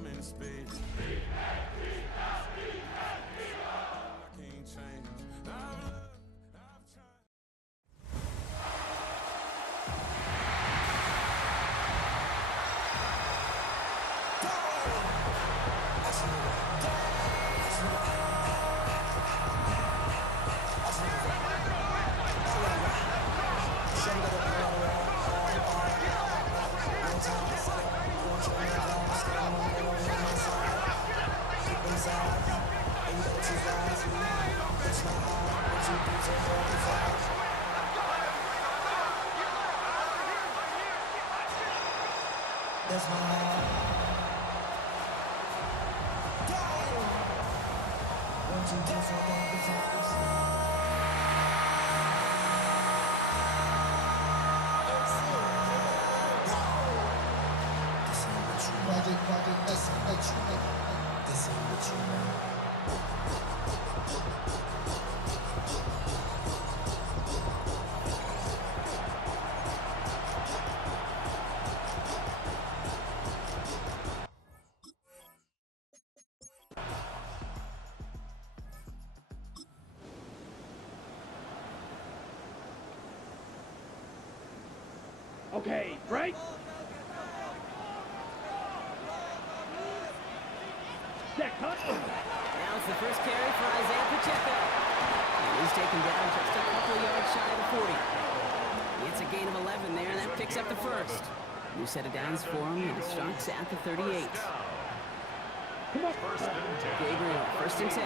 I'm in space. I can't change. That's my heart. One, two, three, four, this ain't what you want. Okay, break. Set, cut. Now it's the first carry for Isaiah Pacheco. He's taken down just a couple yards shy of the 40. It's a gain of 11 there, and that picks up the first. New set of downs for him, and it starts at the 38. Come on. Gabriel, first and 10.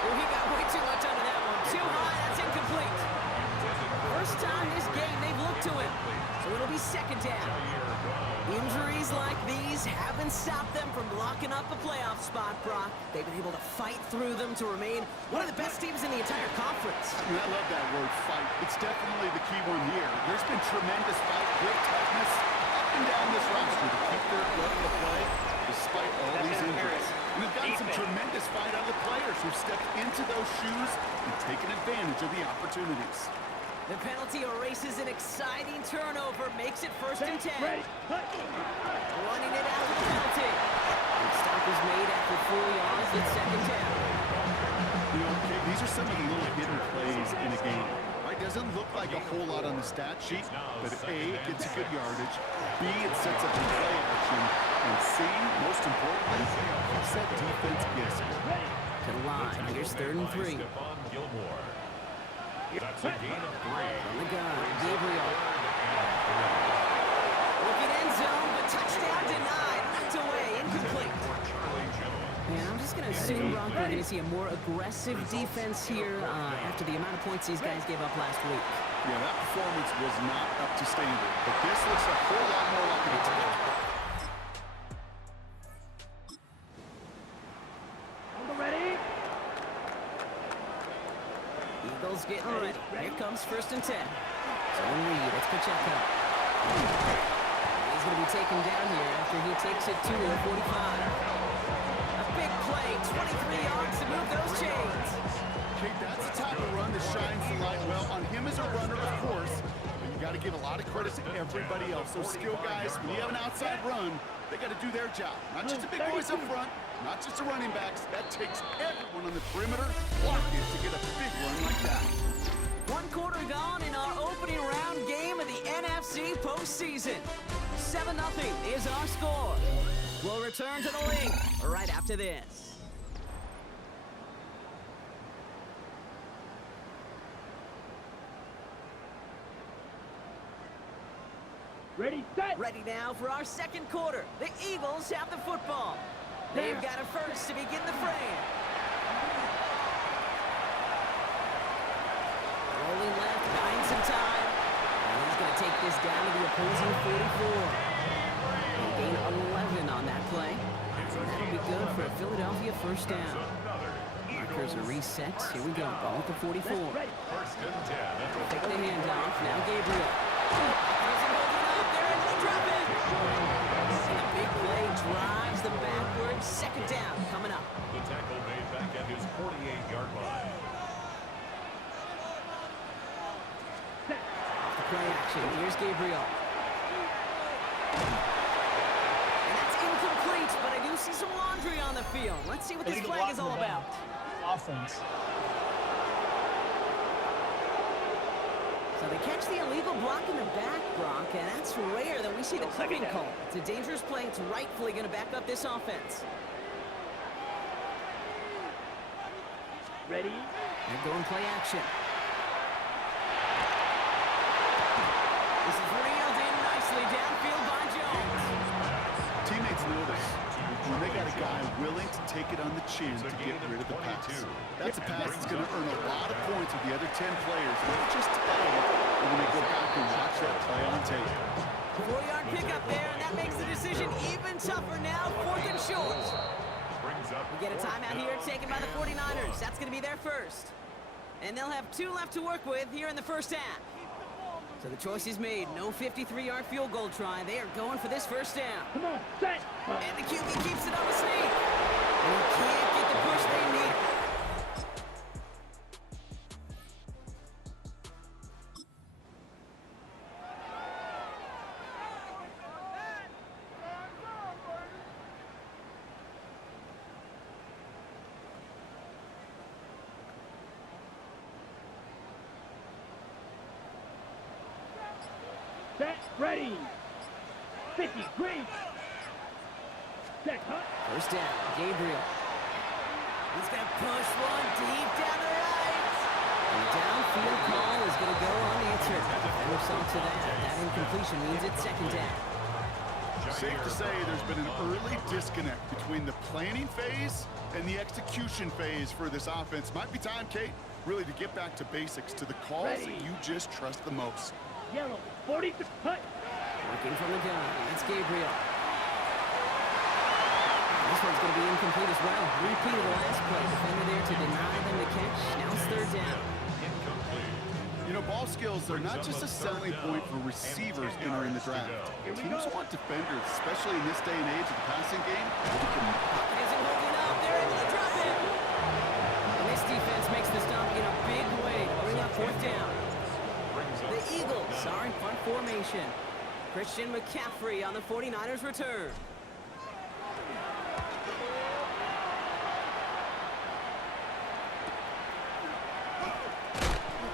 Oh, he got way too much under that one. Too high, that's incomplete. First time this game they've looked to him, so it'll be second down. Injuries like these haven't stopped them from locking up a playoff spot, Brock. They've been able to fight through them to remain one of the best teams in the entire conference. I love that word, fight. It's definitely the key one here. There's been tremendous fight, great toughness up and down this roster to keep their level of play despite all these injuries. We've gotten some tremendous fight out of the players who've stepped into those shoes and taken advantage of the opportunities. The penalty erases an exciting turnover, makes it first and 10. Ready, cut. Running it out with the penalty. The stop is made after 4 yards at second down. You know, okay, these are some of the little hidden plays in a game. Right, doesn't look like a whole lot on the stat sheet, but A, it gets a good yardage, B, it sets up the play action, and C, most importantly, keeps that defense guessing. To the line, here's 3rd and 3. That's a gain of 3. On the gun, Gabriel. Looking end zone, but touchdown denied. Knocked away, incomplete. Yeah, I'm just going to assume, Brock, we're going to see a more aggressive defense here after the amount of points these guys gave up last week. Yeah, that performance was not up to standard, but this looks a whole lot more like an attack. Ready? Eagles getting ready. Here comes 1st and 10. Zone read, it's Pacheco. He's going to be taken down here after he takes it to the 45. A big play, 23 yards to move those chains. Okay, that's the type of run that shines the light well on him as a runner, of course, but you got to give a lot of credit to everybody else. Those skill guys, when you have an outside run, they got to do their job. Not just the big boys up front, not just the running backs. That takes everyone on the perimeter blocking to get a big run like that. 1 quarter gone in our opening round game of the NFC postseason. 7-0 is our score. We'll return to the link right after this. Ready, set. Ready now for our second quarter. The Eagles have the football. They've got it first to begin the frame. Rolling left, buying some time. And he's going to take this down to the opposing 44. He'll gain 11 on that play. And that'll be good for a Philadelphia first down. Markers are reset. Here we go. Ball at the 44. First and 10. Take the handoff. Now Gabriel. They're into the drop-in. And the big play drives them backwards. Second down coming up. The tackle made back at his 48-yard line. Off the play action. Here's Gabriel. field. Let's see what this flag is all about. Offense. So they catch the illegal block in the back, Brock, and that's rare that we see the clipping call. It's a dangerous play. It's rightfully going to back up this offense. Ready? And go and play action. This is reeled in nicely downfield by Jones. Teammates know this. When they got a guy willing to take it on the chin to get rid of the pass. That's a pass that's going to earn a lot of points with the other 10 players, not just today, but when they go back and watch that play on tape. 4-yard pickup there, and that makes the decision even tougher now, 4th and short. We get a timeout here taken by the 49ers. That's going to be their first. And they'll have 2 left to work with here in the first half. So the choice is made. No 53-yard field goal try. They are going for this first down. Come on, set. And the QB keeps it on the sneak. And he can't get the push they need. Set. Ready. 50. Green. Set. Cut. First down, Gabriel. He's going to push one deep down the right. And the downfield call is going to go unanswered. And to that. That incompletion means it's second down. Safe to say there's been an early disconnect between the planning phase and the execution phase for this offense. Might be time, Kate, really to get back to basics, to the calls that you just trust the most. Yellow. 40. Cut. Working from the gun. That's Gabriel. This one's going to be incomplete as well. Repeat of the last play. Defender there to deny them the catch. Now it's third down. You know, ball skills are not just a selling point for receivers entering the draft. Teams want defenders, especially in this day and age of the passing game. Pocket isn't holding up. They're able to drop it. And this defense makes the stop in a big way to bring up fourth down. The Eagles are in punt formation. Christian McCaffrey on the 49ers return.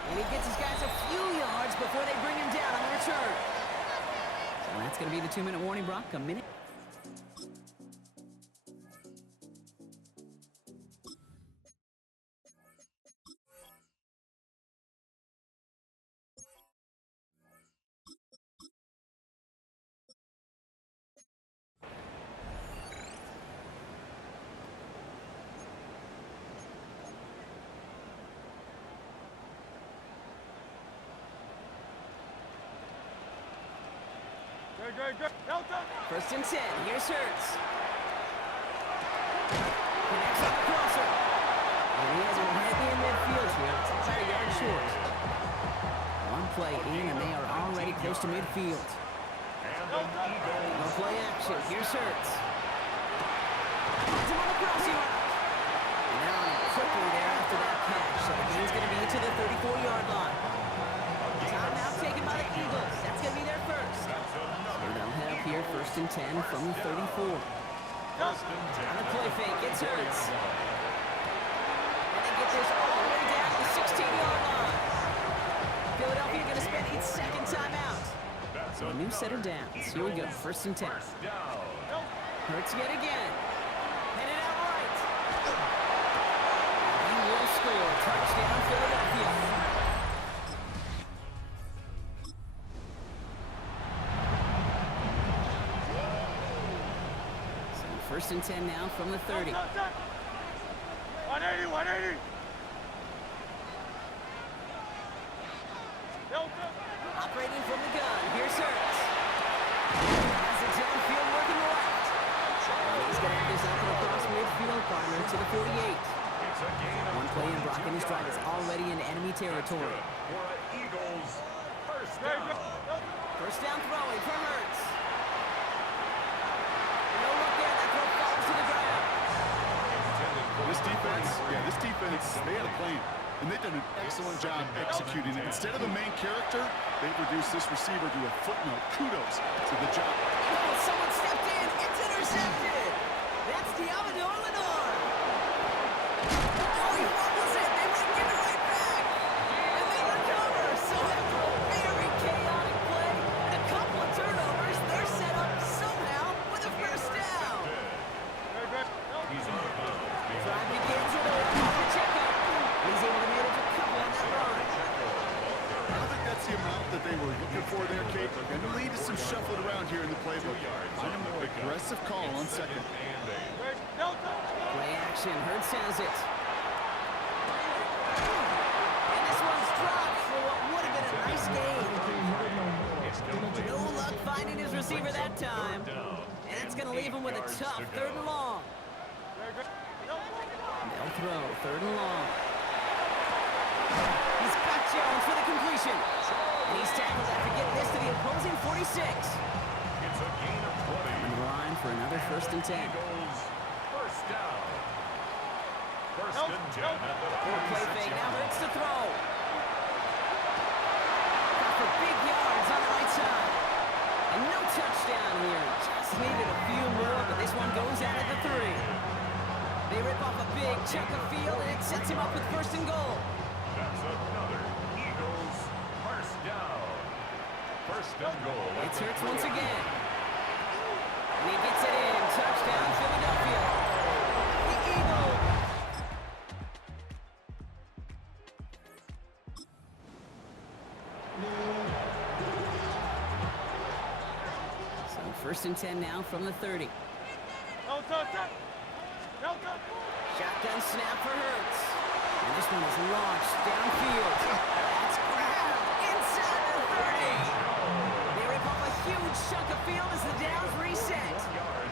And he gets his guys a few yards before they bring him down on the return. So that's going to be the 2-minute warning, Brock. A minute. First and 10. Here's Hurts. Connects on the crosser. And he has him right near midfield here. It's about a yard short. One play in, and they are already close to midfield. No play action. Here's Hurts. Puts him on the crossing route. And now quickly there after that catch. So the game's going to be to the 34-yard line. Timeout taken by the Eagles. That's going to be their first. They'll have here first and 10 from the 34. On the play fake, it's Hurts. And they get this all the way down to the 16-yard line. Philadelphia going to spend its second timeout. So a new set of downs. Here we go, first and 10. Hurts yet again. Headed out right. He will score. Touchdown, Philadelphia. First and 10 now from the 30. 180, 180. Operating from the gun. Here's Hurts. Has the downfield working left. And he's going to have this up and across midfield, partner to the 48. One play in Brock, and his drive is already in enemy territory. First down throwing for Hurts. No look there. That throw falls to the ground. This defense, they had a plan. And they've done an excellent job executing it. Instead of the main character, they've reduced this receiver to a footnote. Kudos to the job. Oh, someone stepped in. It's intercepted. That's Diamador Lenore. here in the playbook. Find a more aggressive call on second. Play action. Hurts has it. And this one's dropped for what would have been a nice gain. No luck finding his receiver that time. And it's going to leave him with a tough 3rd and long. They'll throw 3rd and long. He's got Jones for the completion. And he's tackled after getting this to the opposing 46. It's a gain of 20. On the line for another 1st and 10. Eagles, first down. First and 10 at the 46. Play fake, now Hurts to throw. Got for big yards on the right side. And no touchdown here. Just needed a few more, but this one goes out at the 3. They rip off a big chunk of field, and it sets him up with 1st and goal. That's another Eagles first down. First and goal. It's Hurts once again. And he gets it in. Touchdown, Philadelphia. The Eagles. So 1st and 10 now from the 30. Shotgun snap for Hurts. And this one is launched downfield. That's grabbed inside the 30. They rip off a huge chunk of field as the downs reset.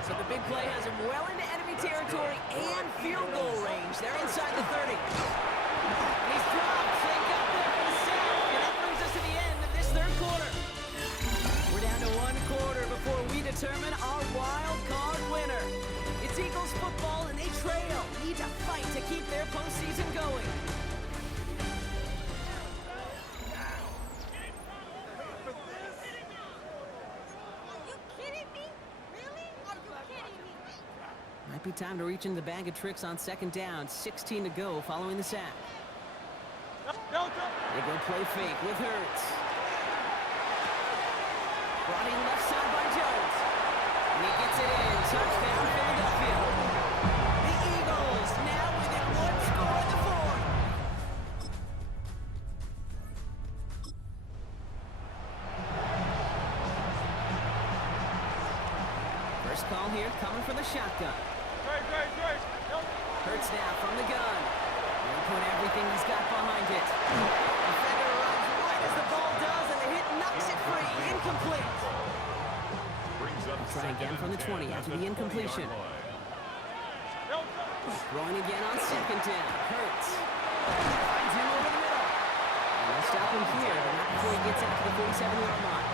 So the big play has him well into enemy territory and field goal range. They're inside the 30. And he's dropped. Thank God there for the sack. And that brings us to the end of this 3rd quarter. We're down to 1 quarter before we determine our wild card winner. It's Eagles football, and they trail. Need to fight to keep their postseason going. Might be time to reach in the bag of tricks on 2nd down. 16 to go following the sack. They go play fake with Hurts. Brought in left side by Jones. And he gets it in. Touchdown, Philadelphia. The Eagles now within 1 score in the 4th. First call here coming from the shotgun. Hurts now from the gun. He'll put everything he's got behind it. Defender runs right as the ball does, and the hit knocks it free. Incomplete. Try again from the 20 after the incompletion. Throwing again on 2nd down. Hurts. Finds him over the middle. And they'll stop him here, but not before he gets out to the 47-yard line.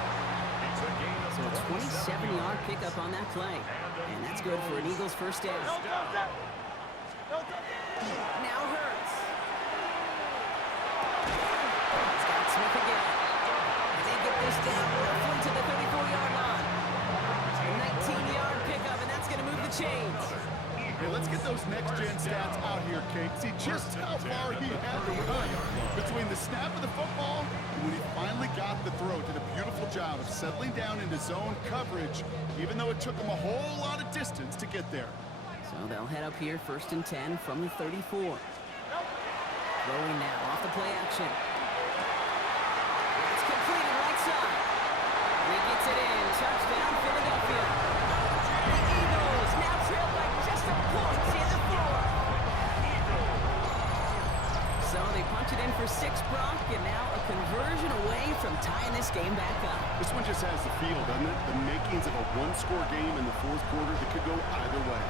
So a 27-yard pickup on that play. And that's good for an Eagles first down. Now Hurts. He's got Smith again. And they get this down roughly to the 34-yard line. A 19-yard pickup, and that's going to move the chains. Hey, let's get those next-gen stats out here, Kate. See just how far he had to run between the snap of the football and when he finally got the throw. Did a beautiful job of settling down into zone coverage, even though it took him a whole lot of distance to get there. So they'll head up here 1st and 10 from the 34. Throwing now off the play action. It's completed right side. And he gets it in. Touchdown, Philadelphia. The Eagles now trail by just a point in the 4th. So they punch it in for 6, Brock, and now a conversion away from tying this game back up. This one just has the feel, doesn't it? The makings of a one-score game in the 4th quarter that could go either way.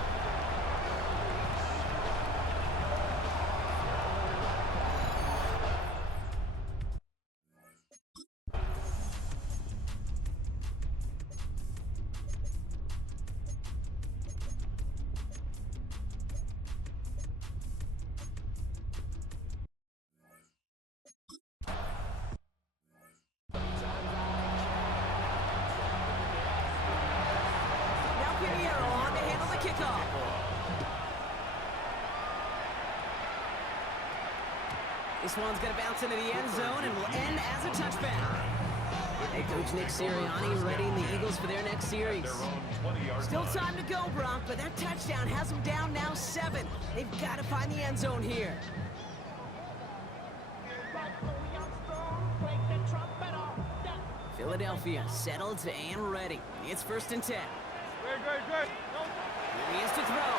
This one's going to bounce into the end zone and will end as a touchback. Head coach Nick Sirianni readying the Eagles for their next series. Still time to go, Brock, but that touchdown has them down now 7. They've got to find the end zone here. Philadelphia settled and ready. It's 1st and 10. Here he is to throw.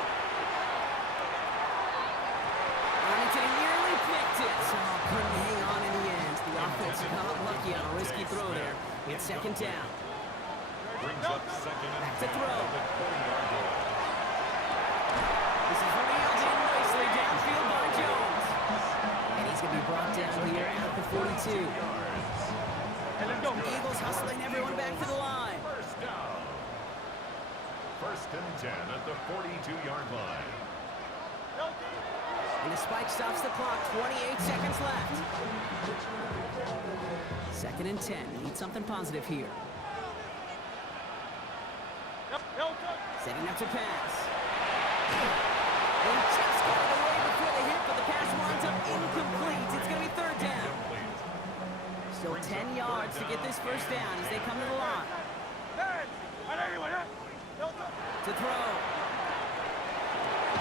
Arlington nearly picked it. So couldn't hang on in the end. The offense got lucky on a risky throw there. It's 2nd down. Brings up 2nd and Back to 10 throw. at the 40-yard line. This is reeled in nicely downfield by Jones. And he's going to be brought down here at the 42. Eagles hustling everyone back to the line. 1st down. 1st and 10 at the 42-yard line. And the spike stops the clock. 28 seconds left. 2nd and 10. Need something positive here. Setting up to pass. They just got it away before the hit, but the pass winds up incomplete. It's going to be 3rd down. Still 10 yards to get this 1st down as they come to the line. To throw.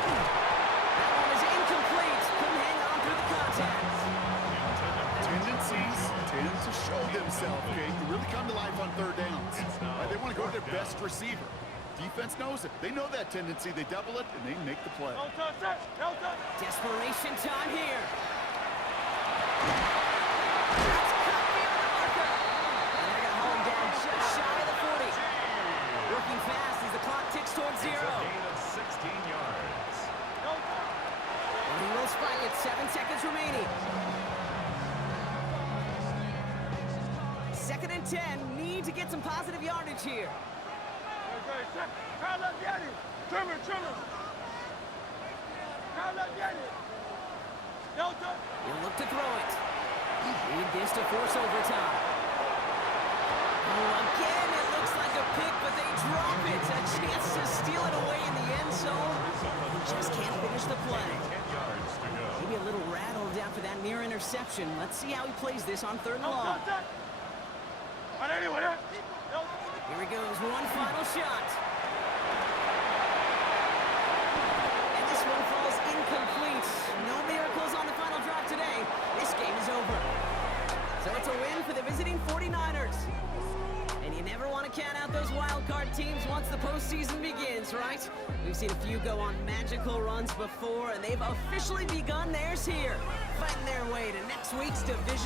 That one is incomplete. Couldn't hang on through the contact. Tendencies tend to show themselves, okay? You really come to life on 3rd downs. They want to go to their best receiver. Defense knows it. They know that tendency. They double it, and they make the play. Desperation time here. That's cut beyond the marker. And they're going to haul him down just shy of the 40. Working fast as the clock ticks towards 0. It's a gain of 16 yards. And he will spike it. 7 seconds remaining. 2nd and 10. Need to get some positive yardage here. He'll look to throw it. Need this to force overtime. Oh, again, it looks like a pick, but they drop it. A chance to steal it away in the end zone. Just can't finish the play. 10 yards to go. Maybe a little rattled after that near interception. Let's see how he plays this on 3rd and long. Here he goes, one final shot. And this one falls incomplete. No miracles on the final drive today. This game is over. So it's a win for the visiting 49ers. And you never want to count out those wild card teams once the postseason begins, right? We've seen a few go on magical runs before, and they've officially begun theirs here, fighting their way to next week's division.